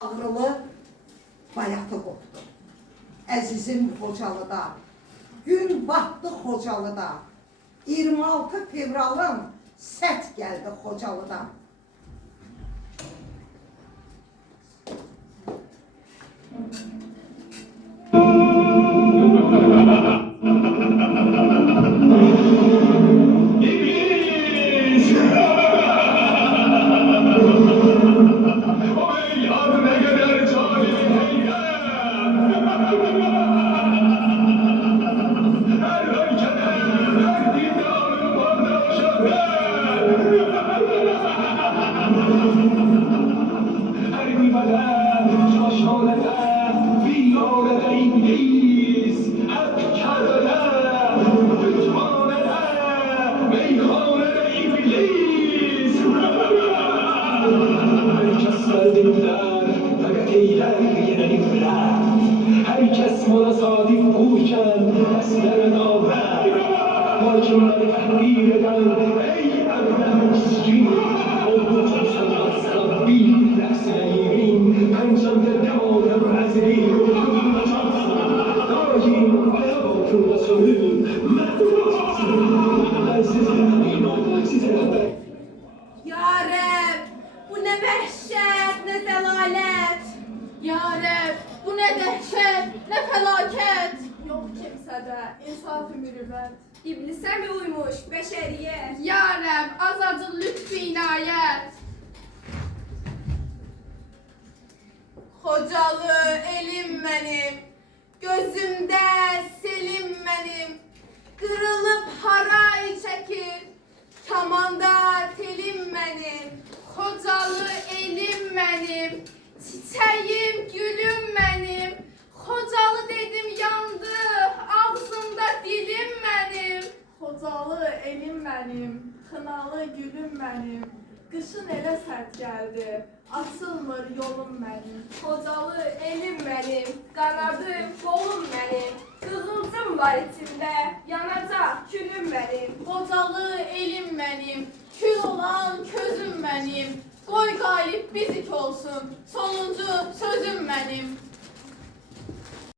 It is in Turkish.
ağrılı bayatı qopdu. Əzizim Xocalıda, gün batdı Xocalıda. 26 fevralın sət gəldi Xocalıdan. Verdikler, fakat eyler yine Herkes bana sadık bulken, eslere naber Hakimleri tahrir eden, ey emre miskin Oldukça sanatsa bil, dersine yemin Pençemde devam ezeli, kılına çarpsın Daim ayak altında sönül, merdiven Ben size emin size haber Ya zəlalət. Ya Rab, bu nə dəhşət, nə fəlakət. Yok kimsede insaf-ı mürüvvet. İblisə mi uymuş bəşəriyə? Ya Rab azacı lütfü inayet. Xocalı elim mənim, gözümdə selim mənim. Qırılıb haray çəkir, kamanda telim mənim. Xocalı elim benim, çiçeğim gülüm benim. Xocalı dedim yandı, ağzımda dilim benim. Xocalı elim mənim, xınalı gülüm mənim. Qışın elə sərt gəldi, açılmır yolum mənim. Xocalı elim mənim, qanadım qolum mənim. Qığılcım var içində, yanacaq külüm mənim. Xocalı elim benim, kül olan közüm benim. Koy galip bizik